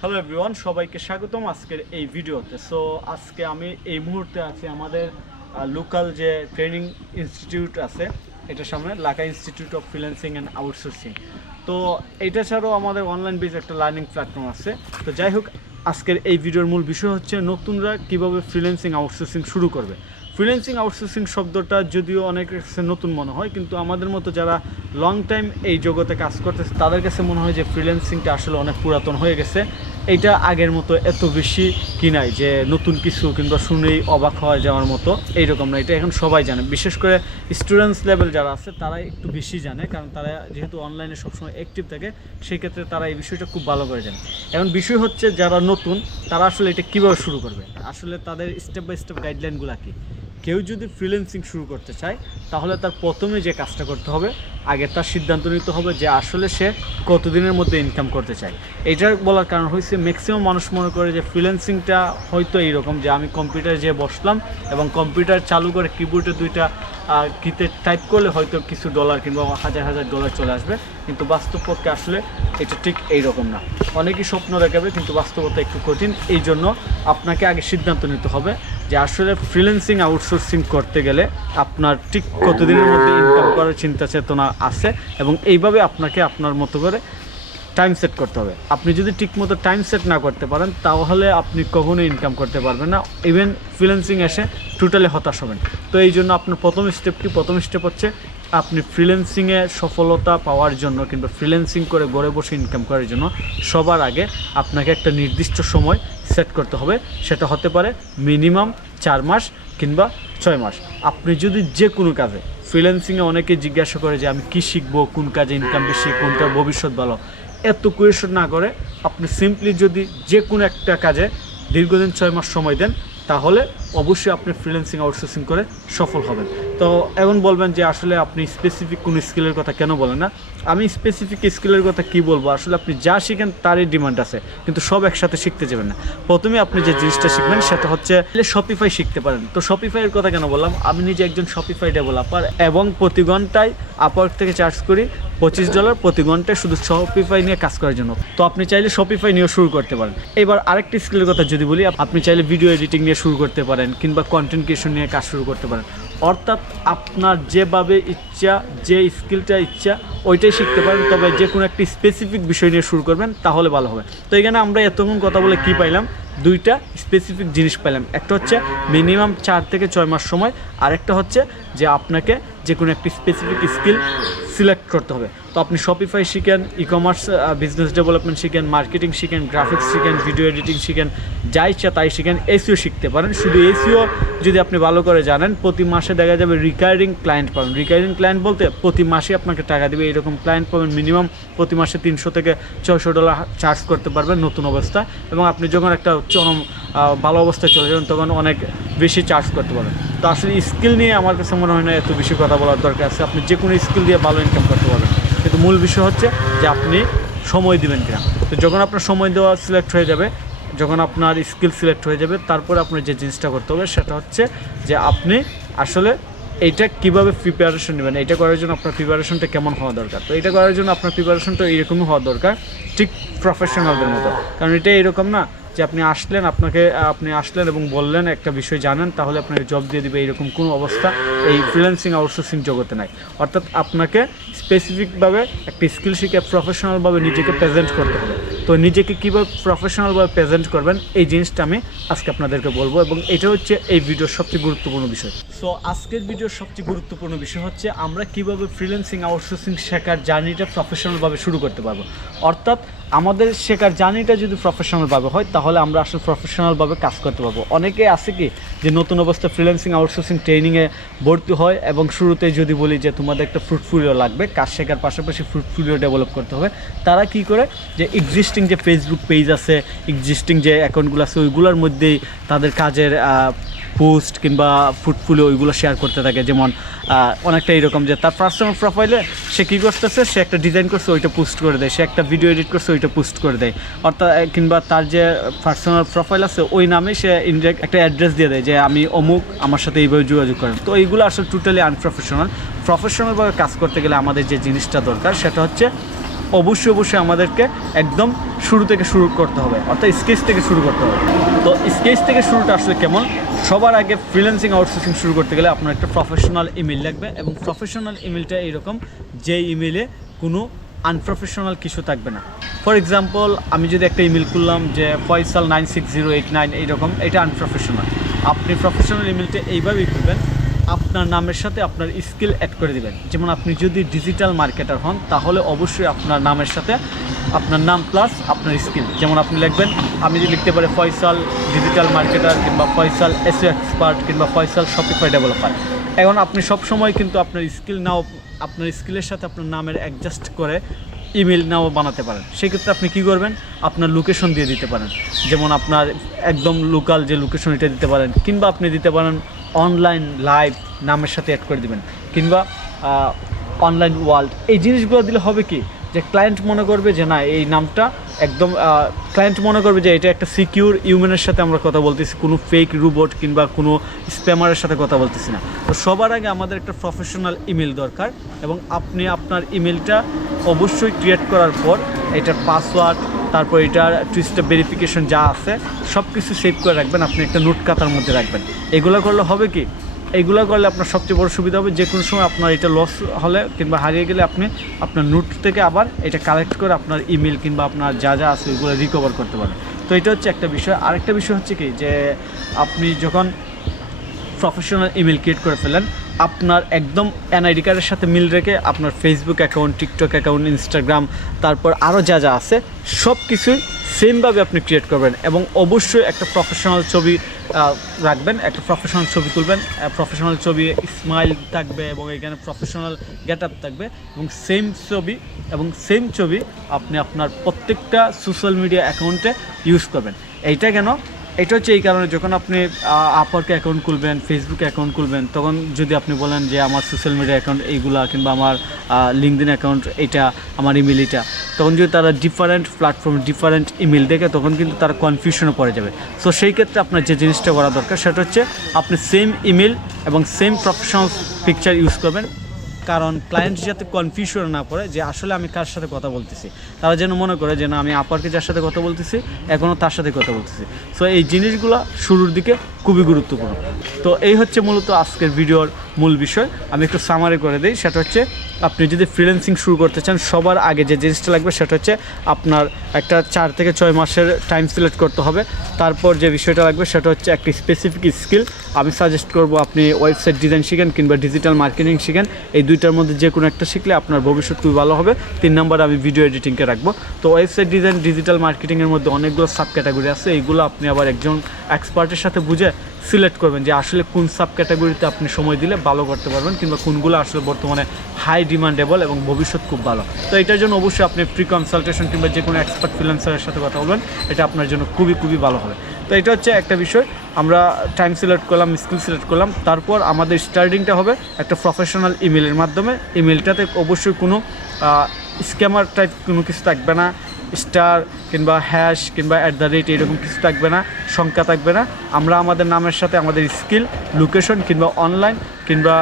Hello everyone, সবাইকে স্বাগতম আজকের এই ভিডিওতে। সো আজকে আমি এই মুহূর্তে আছি আমাদের লোকাল যে ট্রেনিং ইনস্টিটিউট আছে, এটার সামনে লাকা institute of freelancing and outsourcing. তো এটা ছাড়াও আমাদের অনলাইন বেস একটা লার্নিং প্ল্যাটফর্ম আছে। তো যাই হোক, আজকের এই ভিডিওর মূল বিষয় হচ্ছে নতুনরা কীভাবে ফ্রিল্যান্সিং আউটসোর্সিং শুরু করবে। ফ্রিল্যান্সিং আউটসোর্সিং শব্দটা যদিও অনেক কাছে নতুন মনে হয়, কিন্তু আমাদের মতো যারা লং টাইম এই জগতে কাজ করতেছে তাদের কাছে মনে হয় যে ফ্রিল্যান্সিংটা আসলে অনেক পুরাতন হয়ে গেছে। এইটা আগের মতো এত বেশি কি নাই যে নতুন কিছু কিংবা শুনেই অবাক হয়ে যাওয়ার মতো এইরকম না। এটা এখন সবাই জানে, বিশেষ করে স্টুডেন্টস লেভেল যারা আছে তারাই একটু বেশি জানে, কারণ তারা যেহেতু অনলাইনে সবসময় অ্যাক্টিভ থাকে, সেই ক্ষেত্রে তারা এই বিষয়টা খুব ভালো করে জানে। এখন বিষয় হচ্ছে যারা নতুন তারা আসলে এটা কীভাবে শুরু করবে, আসলে তাদের স্টেপ বাই স্টেপ গাইডলাইনগুলো কী। কেউ যদি ফ্রিল্যান্সিং শুরু করতে চায় তাহলে তার প্রথমে যে কাজটা করতে হবে, আগে তার সিদ্ধান্ত নিতে হবে যে আসলে সে কতদিনের মধ্যে ইনকাম করতে চায়। এইটার বলার কারণ হয়েছে ম্যাক্সিমাম মানুষ মনে করে যে ফ্রিল্যান্সিংটা হয়তো এইরকম যে আমি কম্পিউটারে যেয়ে বসলাম এবং কম্পিউটার চালু করে কিবোর্ডে দুইটা কিতে টাইপ করলে হয়তো কিছু ডলার কিংবা হাজার হাজার ডলার চলে আসবে, কিন্তু বাস্তবপক্ষে আসলে এটা ঠিক এইরকম না। অনেকেই স্বপ্ন দেখাবে কিন্তু বাস্তবতা একটু কঠিন। এই জন্য আপনাকে আগে সিদ্ধান্ত নিতে হবে যে আসলে ফ্রিল্যান্সিং আউটসোর্সিং করতে গেলে আপনার ঠিক কতদিনের মধ্যে ইনকাম করার চিন্তা চেতনা আছে, এবং এইভাবে আপনাকে আপনার মতো করে টাইম সেট করতে হবে। আপনি যদি ঠিকমতো টাইম সেট না করতে পারেন তাহলে আপনি কখনোই ইনকাম করতে পারবেন না, ইভেন ফ্রিল্যান্সিং এসে টোটালি হতাশ হবেন। তো এই জন্য আপনার প্রথম স্টেপ হচ্ছে আপনি ফ্রিল্যান্সিংয়ে সফলতা পাওয়ার জন্য কিংবা ফ্রিল্যান্সিং করে ঘরে বসে ইনকাম করার জন্য সবার আগে আপনাকে একটা নির্দিষ্ট সময় সেট করতে হবে। সেটা হতে পারে মিনিমাম 4 মাস কিংবা 6 মাস। আপনি যদি যে কোনো কাজে, ফ্রিল্যান্সিংয়ে অনেকে জিজ্ঞাসা করে যে আমি কী শিখবো, কোন কাজে ইনকাম বেশি, কোনটা ভবিষ্যৎ ভালো, এত কোয়েশন না করে আপনি সিম্পলি যদি যে কোনো একটা কাজে দীর্ঘদিন 6 মাস সময় দেন তাহলে অবশ্যই আপনি ফ্রিল্যান্সিং আউটসোর্সিং করে সফল হবেন। তো এখন বলবেন যে আসলে আপনি স্পেসিফিক কোনো স্কিলের কথা কেন বলেন না। আমি স্পেসিফিক স্কিলের কথা কি বলবো, আসলে আপনি যা শিখেন তারই ডিমান্ড আছে, কিন্তু সব একসাথে শিখতে যাবেন না। প্রথমে আপনি যে জিনিসটা শিখবেন সেটা হচ্ছে শপিফাই শিখতে পারেন। তো শপিফাইয়ের কথা কেন বললাম, আমি নিজে একজন শপিফাই ডেভেলপার এবং প্রতি ঘন্টায় আপওয়ার্ক থেকে চার্জ করি $25 প্রতি ঘন্টায় শুধু শপিফাই নিয়ে কাজ করার জন্য। তো আপনি চাইলে শপিফাই নিয়ে শুরু করতে পারেন। এবার আরেকটি স্কিলের কথা যদি বলি, আপনি চাইলে ভিডিও এডিটিং নিয়ে শুরু করতে পারেন কিংবা কন্টেন্ট ক্রিয়েশন নিয়ে কাজ শুরু করতে পারেন। অর্থাৎ আপনার যেভাবে ইচ্ছা, যে স্কিলটা ইচ্ছা ওইটাই শিখতে পারেন, তবে যে কোনো একটি স্পেসিফিক বিষয় নিয়ে শুরু করবেন তাহলে ভালো হবে। তো এখানে আমরা এতক্ষণ কথা বলে কি পাইলাম, দুইটা স্পেসিফিক জিনিস পাইলাম। একটা হচ্ছে মিনিমাম 4 থেকে 6 মাস সময়, আর একটা হচ্ছে যে আপনাকে যে কোনো একটি স্পেসিফিক স্কিল সিলেক্ট করতে হবে। তো আপনি শপিফাই শিখেন, ই কমার্স বিজনেস ডেভেলপমেন্ট শিখেন, মার্কেটিং শিখেন, গ্রাফিক্স শিখেন, ভিডিও এডিটিং শিখেন, যা ইচ্ছা তাই শিখেন, এসইও শিখতে পারেন। শুধু এসইও যদি আপনি ভালো করে জানেন, প্রতি মাসে দেখা যাবে রিকারিং ক্লায়েন্ট পাবেন। রিকারিং ক্লায়েন্ট বলতে প্রতি মাসে আপনাকে টাকা দেবে, এরকম ক্লায়েন্ট পাবেন। মিনিমাম প্রতি মাসে $300 থেকে $600 চার্জ করতে পারবেন নতুন অবস্থায়, এবং আপনি যখন একটা চরম ভালো অবস্থায় চলে যাবেন তখন অনেক বেশি চার্জ করতে পারবেন। তো আসলে স্কিল নিয়ে আমার কাছে মনে হয় না এত বেশি কথা বলার দরকার আছে। আপনি যে কোনো স্কিল দিয়ে ভালো ইনকাম করতে পারবেন, কিন্তু মূল বিষয় হচ্ছে যে আপনি সময় দিবেন কিনা। তো যখন আপনার সময় দেওয়া সিলেক্ট হয়ে যাবে, যখন আপনার স্কিল সিলেক্ট হয়ে যাবে, তারপরে আপনার যে জিনিসটা করতে হবে সেটা হচ্ছে যে আপনি আসলে এইটা কীভাবে প্রিপারেশন নেবেন, এইটা করার জন্য আপনার প্রিপারেশনটা কেমন হওয়া দরকার। তো এটা করার জন্য আপনার প্রিপারেশনটা এইরকমই হওয়া দরকার, ঠিক প্রফেশনালদের মতো। কারণ এটা এরকম না যে আপনি আসলেন এবং বললেন একটা বিষয় জানেন তাহলে আপনাকে জব দিয়ে দিবে, এইরকম কোনো অবস্থা এই ফ্রিল্যান্সিং আউটসোর্সিং জগতে নাই। অর্থাৎ আপনাকে স্পেসিফিকভাবে একটা স্কিল শিখে প্রফেশনালভাবে নিজেকে প্রেজেন্ট করতে হবে। তো নিজেকে কীভাবে প্রফেশনালভাবে প্রেজেন্ট করবেন এই জিনিসটা আমি আজকে আপনাদেরকে বলবো, এবং এটা হচ্ছে এই ভিডিওর সবচেয়ে গুরুত্বপূর্ণ বিষয়। সো আজকের ভিডিওর সবচেয়ে গুরুত্বপূর্ণ বিষয় হচ্ছে আমরা কীভাবে ফ্রিল্যান্সিং আউটসোর্সিং শেখার জার্নিটা প্রফেশনালভাবে শুরু করতে পারবো। অর্থাৎ আমাদের শেখার জার্নিটা যদি প্রফেশনালভাবে হয় তাহলে আমরা আসলে প্রফেশনালভাবে কাজ করতে পারবো। অনেকে আছে কি যে নতুন অবস্থা ফ্রিল্যান্সিং আউটসোর্সিং ট্রেনিংয়ে ভর্তি হয় এবং শুরুতেই যদি বলি যে তোমাদের একটা ফ্রুটফুলিও লাগবে, কাজ শেখার পাশাপাশি ফ্রুটফুলিও ডেভেলপ করতে হবে, তারা কি করে যে এক্সিস্টিং যে ফেসবুক পেজ আছে, এক্সিস্টিং যে অ্যাকাউন্টগুলো আছে ওইগুলোর মধ্যেই তাদের কাজের পোস্ট কিংবা ফ্রুটফুলিও ওইগুলো শেয়ার করতে থাকে। যেমন অনেকটা এরকম যে তার পার্সোনাল প্রোফাইলে সে কী করতেছে, সে একটা ডিজাইন করছে ওইটা পোস্ট করে দেয়, সে একটা ভিডিও এডিট করছে ওইটা পোস্ট করে দেয়। অর্থাৎ কিংবা তার যে পার্সোনাল প্রোফাইল আছে ওই নামে সে ইনডাইরেক্ট একটা অ্যাড্রেস দিয়ে দেয় যে আমি অমুক, আমার সাথে এইভাবে যোগাযোগ করেন। তো এইগুলো আসলে টোটালি আনপ্রফেশনাল। প্রফেশনালভাবে কাজ করতে গেলে আমাদের যে জিনিসটা দরকার সেটা হচ্ছে অবশ্যই আমাদেরকে একদম শুরু থেকে শুরু করতে হবে, অর্থাৎ স্কেচ থেকে শুরু করতে হবে। তো স্কেচ থেকে শুরুটা আসলে কেমন? সবার আগে ফ্রিল্যান্সিং আউটসোর্সিং শুরু করতে গেলে আপনার একটা প্রফেশনাল ইমেল লাগবে, এবং প্রফেশনাল ইমেলটা এইরকম যে ইমেলে কোনো আনপ্রফেশনাল কিছু থাকবে না। ফর এক্সাম্পল, আমি যদি একটা ইমেল করলাম যে Faisal96089 এইরকম, এটা আনপ্রফেশনাল। আপনি প্রফেশনাল ইমেলটা এইভাবেই করবেন, আপনার নামের সাথে আপনার স্কিল অ্যাড করে দেবেন। যেমন আপনি যদি ডিজিটাল মার্কেটার হন, তাহলে অবশ্যই আপনার নামের সাথে আপনার নাম প্লাস আপনার স্কিল। যেমন আপনি লিখবেন, আমি যদি লিখতে পারি ফয়সাল ডিজিটাল মার্কেটার, কিংবা ফয়সাল এসইও এক্সপার্ট, কিংবা ফয়সাল শপিফাই ডেভেলপার। এখন আপনি সবসময় কিন্তু আপনার স্কিল নাও, আপনার স্কিলের সাথে আপনার নামের অ্যাডজাস্ট করে ইমেল নাও বানাতে পারেন। সেক্ষেত্রে আপনি কী করবেন, আপনার লোকেশন দিয়ে দিতে পারেন। যেমন আপনার একদম লোকাল যে লোকেশন, এটা দিতে পারেন, কিংবা আপনি দিতে পারেন অনলাইন লাইভ নামের সাথে অ্যাড করে দেবেন, কিংবা অনলাইন ওয়ার্ল্ড। এই জিনিসগুলো দিলে হবে কি, যে ক্লায়েন্ট মনে করবে যে না, এই নামটা একদম ক্লায়েন্ট মনে করবে যে এটা একটা সিকিউর ইউম্যানের সাথে আমরা কথা বলতেছি, কোনো ফেক রোবট কিংবা কোনো স্প্যামারের সাথে কথা বলতেছি না। তো সবার আগে আমাদের একটা প্রফেশনাল ইমেল দরকার, এবং আপনি আপনার ইমেলটা অবশ্যই ক্রিয়েট করার পর এটার পাসওয়ার্ড, তারপর এটার টু স্টেপ ভেরিফিকেশন যা আছে সব কিছু সেভ করে রাখবেন, আপনি একটা নোট খাতার মধ্যে রাখবেন। এগুলো করলে হবে কি, এইগুলো করলে আপনার সবচেয়ে বড় সুবিধা হবে, যে কোনো সময় আপনার এটা লস হলে কিংবা হারিয়ে গেলে আপনি আপনার নোট থেকে আবার এটা কালেক্ট করে আপনার ইমেল কিংবা আপনার যা যা আছে ওইগুলো রিকভার করতে পারেন। তো এটা হচ্ছে একটা বিষয়। আরেকটা বিষয় হচ্ছে কি, যে আপনি যখন প্রফেশনাল ইমেল ক্রিয়েট করে ফেলেন, আপনার একদম এনআইডি কার্ডের সাথে মিল রেখে আপনার Facebook account, TikTok account, Instagram, তারপর আরও যা যা আছে সব কিছুই সেমভাবে আপনি ক্রিয়েট করবেন, এবং অবশ্যই একটা প্রফেশনাল ছবি রাখবেন, একটা প্রফেশনাল ছবি তুলবেন। প্রফেশনাল ছবি স্মাইল থাকবে, এবং এখানে প্রফেশনাল গেট আপ থাকবে, এবং সেম ছবি আপনি আপনার প্রত্যেকটা সোশ্যাল মিডিয়া অ্যাকাউন্টে ইউজ করবেন। এইটা কেন? এটা হচ্ছে এই কারণে, যখন আপনি আপওয়ার্কে অ্যাকাউন্ট খুলবেন, ফেসবুকে অ্যাকাউন্ট খুলবেন, তখন যদি আপনি বলেন যে আমার সোশ্যাল মিডিয়া অ্যাকাউন্ট এইগুলা, কিংবা আমার লিঙ্কডইন অ্যাকাউন্ট এইটা, আমার ইমেল এটা, তখন যদি তারা ডিফারেন্ট প্ল্যাটফর্ম, ডিফারেন্ট ইমেল দেখে, তখন কিন্তু তারা কনফিউশনে পড়ে যাবে। সো সেই ক্ষেত্রে আপনার যে জিনিসটা করা দরকার, সেটা হচ্ছে আপনি সেম ইমেল এবং সেম প্রফেশনাল পিকচার ইউজ করবেন, কারণ ক্লায়েন্ট যাতে কনফিউশন না পড়ে যে আসলে আমি কার সাথে কথা বলতেছি, তারা যেন মনে করে যে না, আমি আপওয়ার্কে যার সাথে কথা বলতেছি এখনও তার সাথে কথা বলতেছি। সো এই জিনিসগুলো শুরুর দিকে খুবই গুরুত্বপূর্ণ। তো এই হচ্ছে মূলত আজকের ভিডিওর মূল বিষয়। আমি একটু সামারি করে দিই, সেটা হচ্ছে আপনি যদি ফ্রিল্যান্সিং শুরু করতে চান, সবার আগে যে জিনিসটা লাগবে সেটা হচ্ছে আপনার একটা 4 থেকে 6 মাসের টাইম সিলেক্ট করতে হবে। তারপর যে বিষয়টা লাগবে সেটা হচ্ছে একটা স্পেসিফিক স্কিল। আমি সাজেস্ট করব আপনি ওয়েবসাইট ডিজাইন শিখেন কিংবা ডিজিটাল মার্কেটিং শিখেন। এই দুইটার মধ্যে যে কোনো একটা শিখলে আপনার ভবিষ্যৎ খুবই ভালো হবে। 3 নম্বর আমি ভিডিও এডিটিংকে রাখবো। তো ওয়েবসাইট ডিজাইন, ডিজিটাল মার্কেটিংয়ের মধ্যে অনেকগুলো সাব ক্যাটাগরি আছে, এইগুলো আপনি আবার একজন এক্সপার্টের সাথে বুঝে সিলেক্ট করবেন যে আসলে কোন সাব ক্যাটাগরিতে আপনি সময় দিলে ভালো করতে পারবেন, কিংবা কোনগুলো আসলে বর্তমানে হাই ডিমান্ডেবল এবং ভবিষ্যৎ খুব ভালো। তো এটার জন্য অবশ্যই আপনি ফ্রি কনসালটেশন কিংবা যে কোনো এক্সপার্ট ফ্রিল্যান্সারের সাথে কথা বলবেন, এটা আপনার জন্য খুবই ভালো হবে। তো এটা হচ্ছে একটা বিষয়। আমরা টাইম সিলেক্ট করলাম, স্কিল সিলেক্ট করলাম, তারপর আমাদের স্টার্টিংটা হবে একটা প্রফেশনাল ইমেলের মাধ্যমে। ইমেলটাতে অবশ্যই কোনো স্ক্যামার টাইপ কোনো কিছু থাকবে না, স্টার কিংবা হ্যাশ কিংবা @ এরকম কিছু থাকবে না, সংখ্যা থাকবে না। আমরা আমাদের নামের সাথে আমাদের স্কিল, লোকেশন কিংবা অনলাইন কিংবা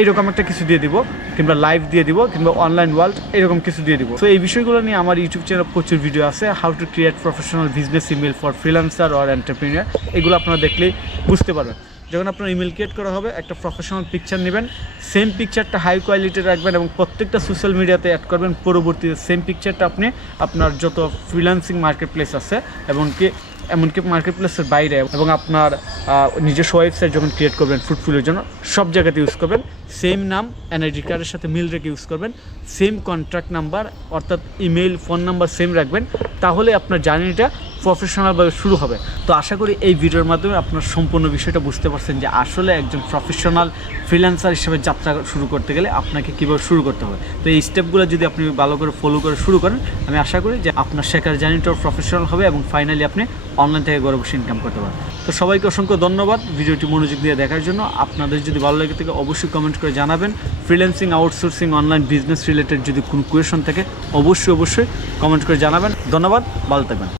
এইরকম একটা কিছু দিয়ে দিব, কিংবা লাইভ দিয়ে দিব, কিংবা অনলাইন ওয়ার্ল্ড এরকম কিছু দিয়ে দিব। তো এই বিষয়গুলো নিয়ে আমার ইউটিউব চ্যানেলে প্রচুর ভিডিও আছে, how to create professional business email for freelancer or entrepreneur. এগুলো আপনারা দেখলেই বুঝতে পারবেন। যখন আপনার ইমেল ক্রিয়েট করা হবে, একটা প্রফেশনাল পিকচার নেবেন, সেম পিকচারটা হাই কোয়ালিটি রাখবেন এবং প্রত্যেকটা সোশ্যাল মিডিয়াতে অ্যাড করবেন। পরবর্তীতে সেম পিকচারটা আপনি আপনার যত ফ্রিল্যান্সিং মার্কেট প্লেস আছে এমনকি মার্কেট প্লেসের বাইরে এবং আপনার নিজস্ব ওয়েবসাইট যখন ক্রিয়েট করবেন ফুডফুলের জন্য, সব জায়গাতে ইউজ করবেন। সেম নাম এনআইডি কার্ডের সাথে মিল রেখে ইউজ করবেন। সেম কন্ট্যাক্ট নাম্বার অর্থাৎ ইমেল, ফোন নাম্বার সেম রাখবেন। তাহলে আপনার জার্নিটা প্রফেশনালভাবে শুরু হবে। তো আশা করি এই ভিডিওর মাধ্যমে আপনার সম্পূর্ণ বিষয়টা বুঝতে পারছেন যে আসলে একজন প্রফেশনাল ফ্রিল্যান্সার হিসেবে যাত্রা শুরু করতে গেলে আপনাকে কীভাবে শুরু করতে হবে। তো এই স্টেপগুলো যদি আপনি ভালো করে ফলো করে শুরু করেন, আমি আশা করি যে আপনার শেখার জার্নিটাও প্রফেশনাল হবে এবং ফাইনালি আপনি অনলাইন থেকে ঘরে বসে ইনকাম করতে পারবেন। তো সবাইকে অসংখ্য ধন্যবাদ ভিডিওটি মনোযোগ দিয়ে দেখার জন্য। আপনাদের যদি ভালো লাগে থাকে অবশ্যই কমেন্ট করে জানাবেন। Freelancing, outsourcing, online business related যদি কোনো কোয়েশন থাকে অবশ্যই কমেন্ট করে জানাবেন। ধন্যবাদ, ভালো থাকবেন।